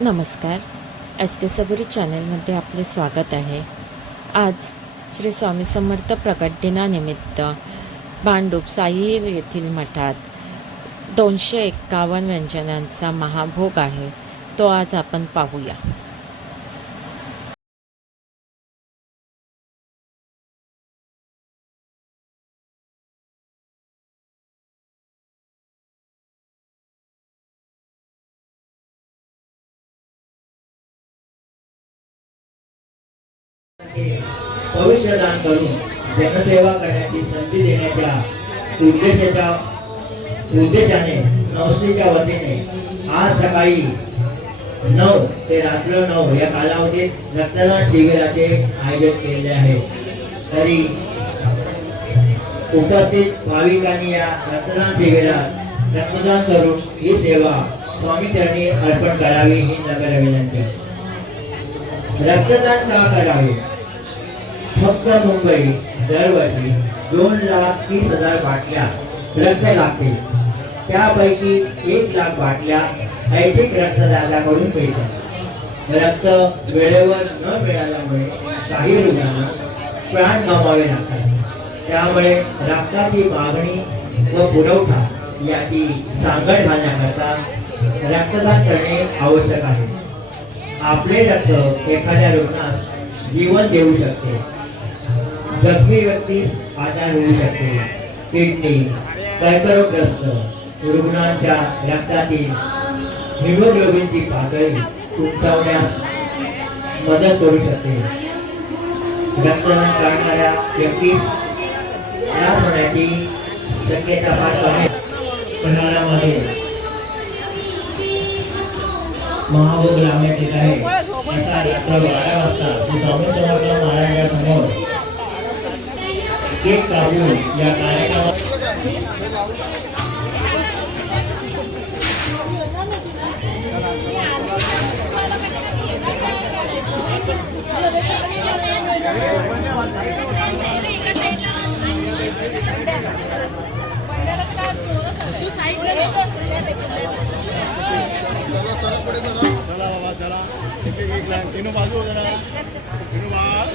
नमस्कार. एस के सबुरी चॅनलमध्ये आपले स्वागत आहे. आज श्री स्वामी समर्थ प्रकट दिनानिमित्त भांडूप साई येथील मठात 251 व्यंजनांचा महाभोग आहे. तो आज आपण पाहूया. भविष्य दान करून जनसेवा करण्याची संधी देण्याच्या उद्देशाने संस्थेच्या वतीने आज सकाळी 9 ते रात्र 9 या कालावधीत रक्तदान शिबिराचे आयोजन केलेले आहे. तरी उपस्थित भाविकांनी या रक्तदान शिबिरात रक्तदान करून ही सेवा स्वामी चरणी अर्पण करावी ही नम्र विनंती. रक्तदान का करावे? फक्त मुंबई दरवर्षी 2,30,000 बाटल्या रक्त लागते. त्यापैकी 1,00,000 बाटल्या ऐच्छिक रक्तदात्याकडून मिळतात. रक्त वेळेवर न मिळाल्यामुळे काही रुग्णांना प्राण गमावे लागतात. त्यामुळे रक्ताची मागणी व पुरवठा याची सांगड घालण्याकरता रक्तदान करणे आवश्यक आहे. आपले रक्त एखाद्या रुग्णास जीवन देऊ शकते. जखमी व्यक्ती आजार होऊ शकते. किडनी कर्करोगग्रस्त रुग्णांच्या रक्तातील हिमोग्लोबिनची पातळी उंचावण्यास मदत करू शकते. रक्तदान करणाऱ्या व्यक्तीस त्रास होण्याची शक्यता फार कमी. प्रणालामध्ये महाभोग लावण्यात येत आहे. आता रात्र 12 वाजता स्वामी समर्थ महाराजांसमोर केक कापून या कार्यक्रमात तीनों बाजू हो जाना, तीनों बाहर।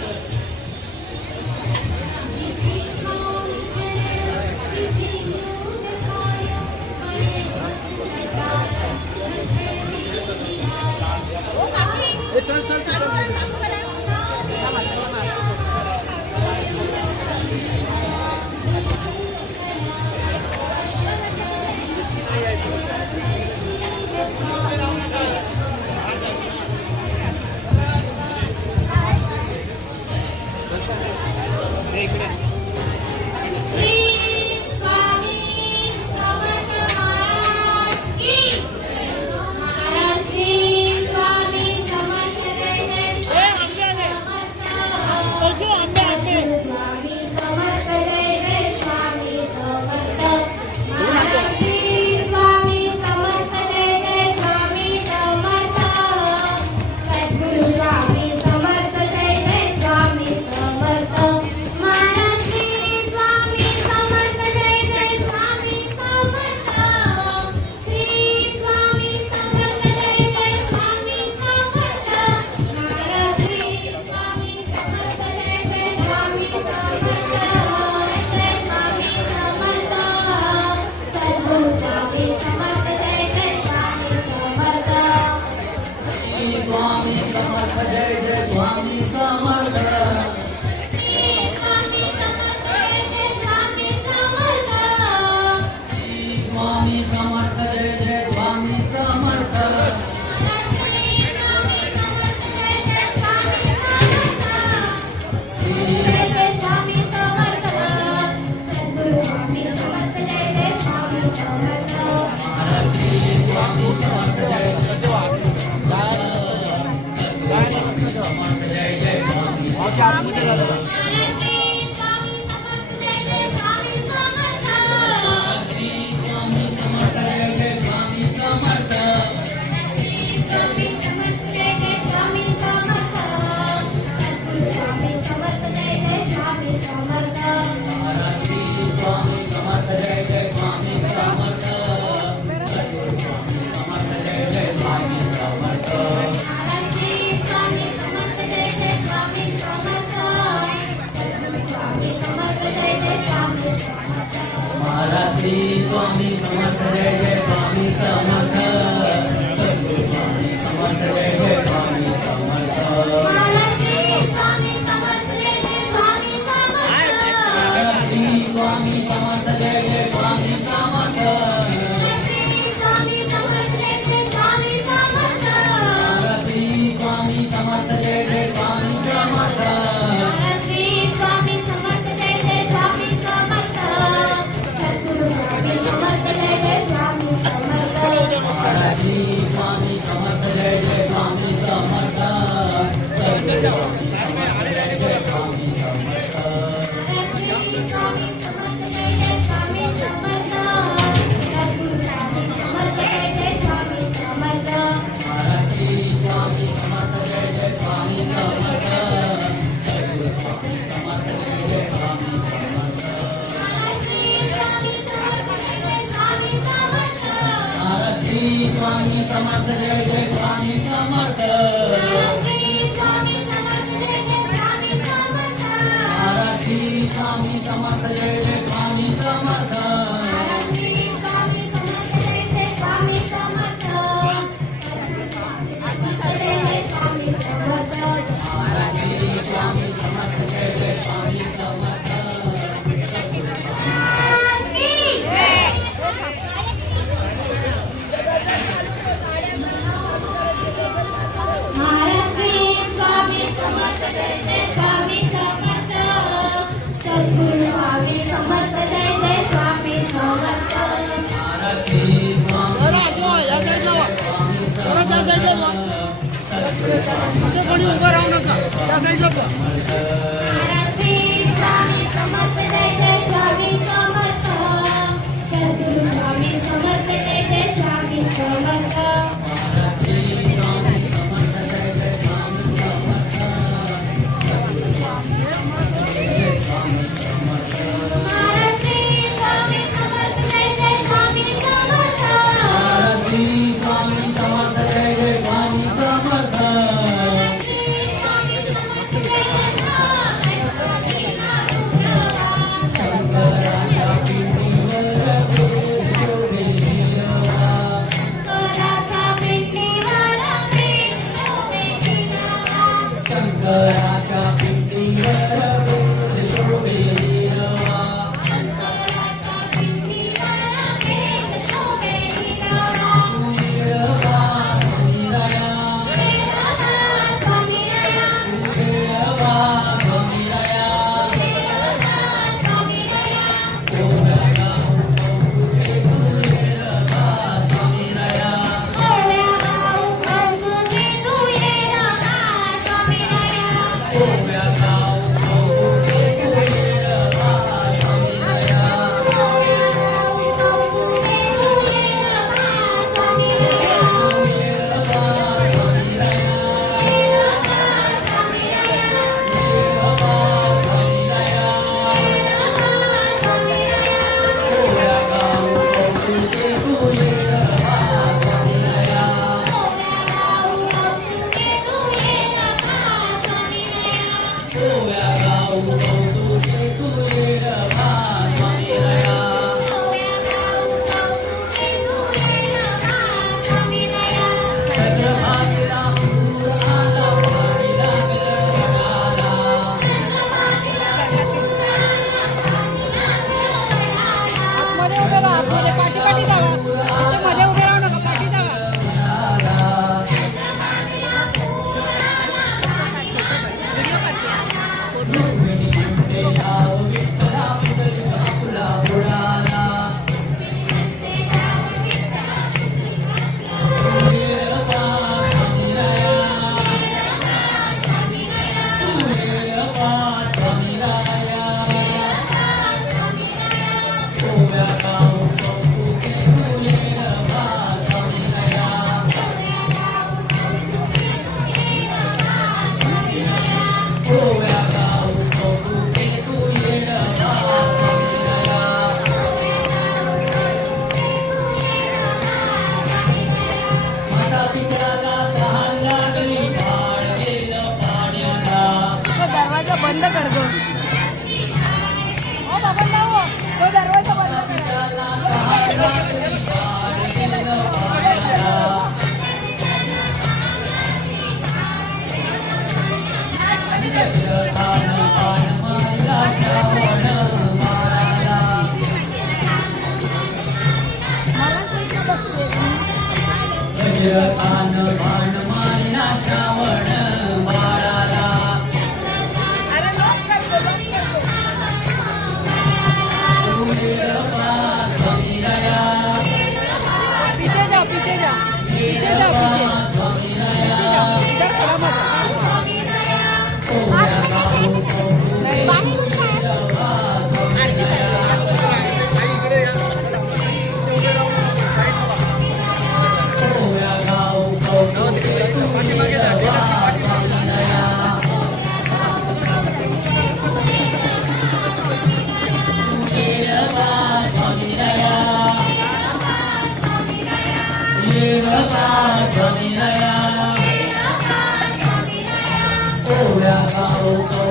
चल चल चल समर्थ स्वामी समर्थ जय जय स्वामी समर्थ महाराज स्वामी समर्थ जय जय स्वामी समर्थ स्वामी समर्थ जय जय स्वामी समर्थ स्वामी समर्थ जय जय स्वामी समर्थ सद्गुरु स्वामी समर्थ जय जय स्वामी समर्थ स्वामी समर्थ जय जय स्वामी समर्थ सद्गुरु स्वामी समर्थ जय जय स्वामी समर्थ स्वामी स्वामी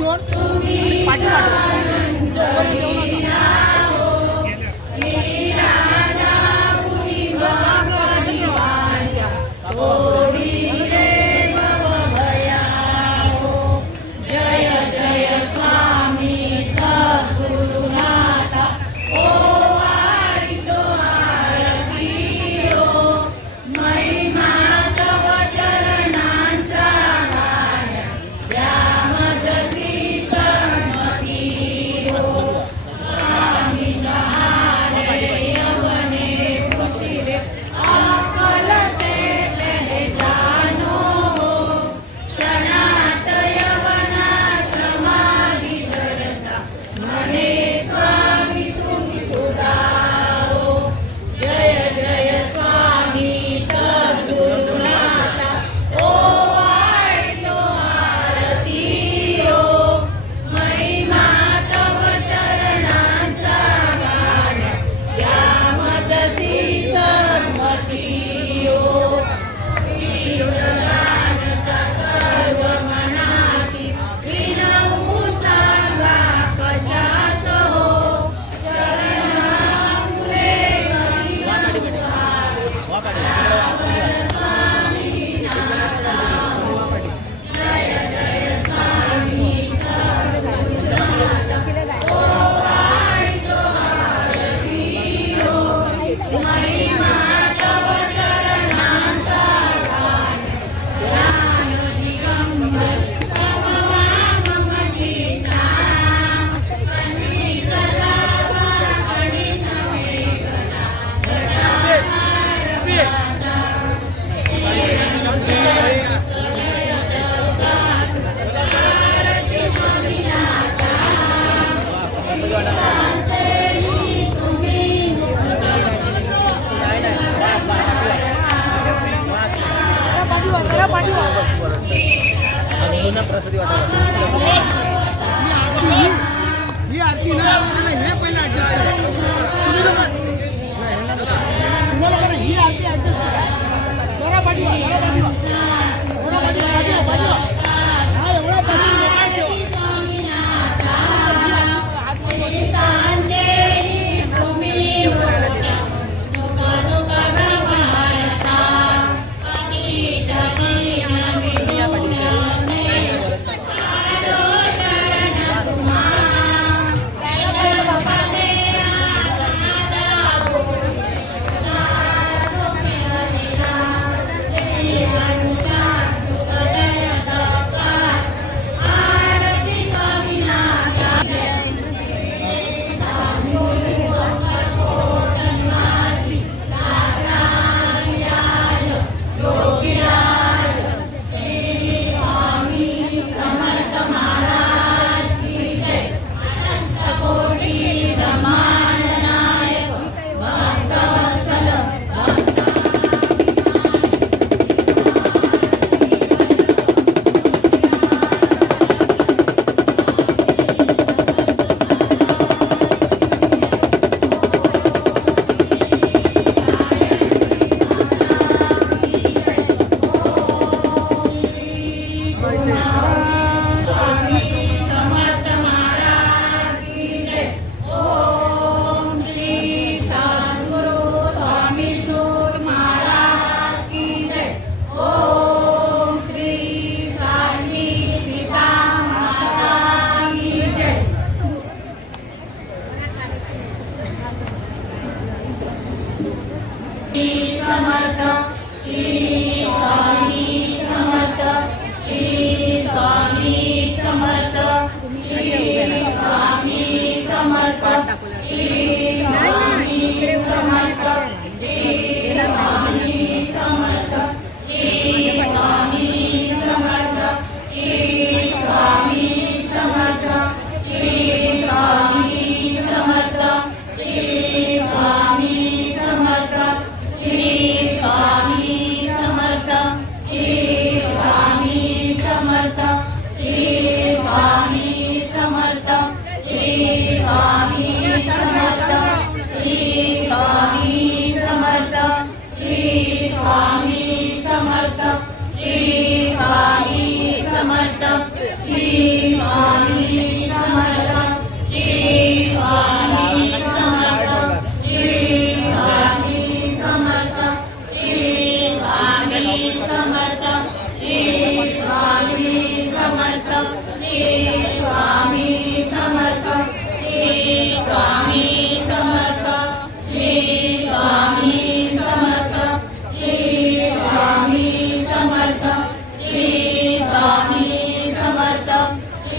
सोड आणि पाठी ही आरती ना आपल्याला हे पहिलं ऍडजस्ट करा तुम्ही लोक तुम्हाला बरं ही आरती ऍडजस्ट करा जरा पाठवा हा एवढा पाठी स्वामी समर्थ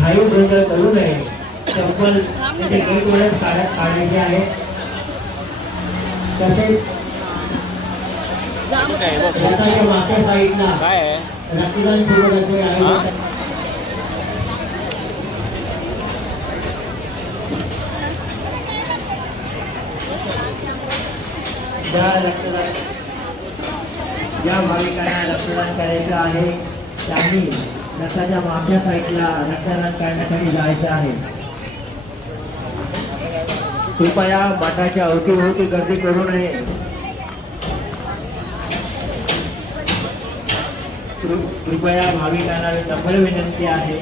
घाई गोंधळ करू नये. चप्पल तिथे गेटवरच काढायचे आहे. तसेच रथाच्या मागच्या साईडला रक्तदान शिबिराचे आयोजन ज्या भाविकांना रक्तदान करायचं आहे त्यांनी रथाच्या मागच्या साईडला रक्तदान करण्यासाठी जायचं आहे. कृपया मठाच्या अवतीभोवती गर्दी करू नये. कृपया भाविकांना नम्र विनंती आहे,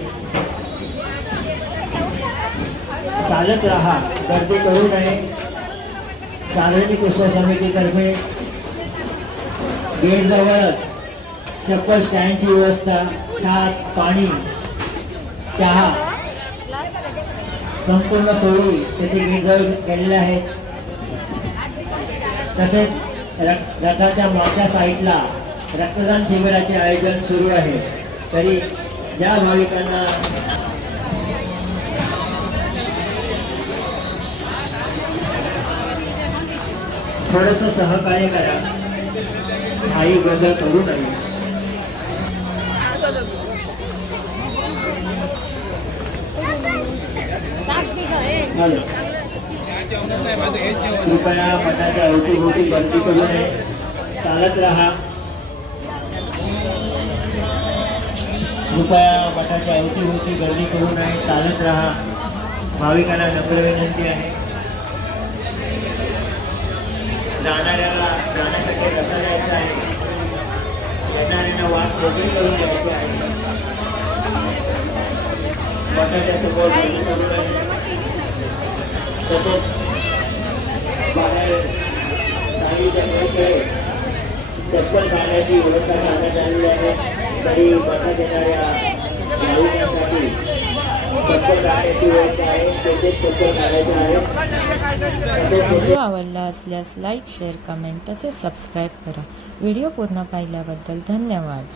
चालत राहा, गर्दी करू नये. सार्वजनिक उत्सव समितीतर्फे गेट जवळच चप्पल स्टँडची व्यवस्था, छास, पाणी, चहा संपूर्ण सोयी तेथे गेट जवळ केलेल्या आहेत. तसेच रथाच्या मागच्या साईडला रक्तदान शिबिराचे आयोजन सुरू आहे. तरी ज्या भाविकांना थोडस सहकार्य करा, काही गोंधळ करू नये. कृपया मठाच्या अवतीभोवती गर्दी करू नये, चालत राहा. कृपया मठाच्या अवतीभोवती गर्दी करू नये, चालत राहा. भाविकांना नम्र विनंती आहे, जाणाऱ्याला जाण्यासाठी रस्ता द्यायचा आहे, येणाऱ्यांना वाट मोकळी करून द्यायची आहे. मठाच्या समोर गर्दी करू नये. तसेच बाहेर साईच्या नदीकडे चप्पल काढण्याची व्यवस्था करण्यात आलेली आहे. तरी मठात येणाऱ्या भाविकांसाठी चप्पल काढण्याची व्यवस्था आहे, तेथेच चप्पल काढायचं आहे. व्हिडिओ आवडला असल्यास लाईक, शेअर, कमेंट तसेच सबस्क्राईब करा. व्हिडिओ पूर्ण पाहिल्याबद्दल धन्यवाद.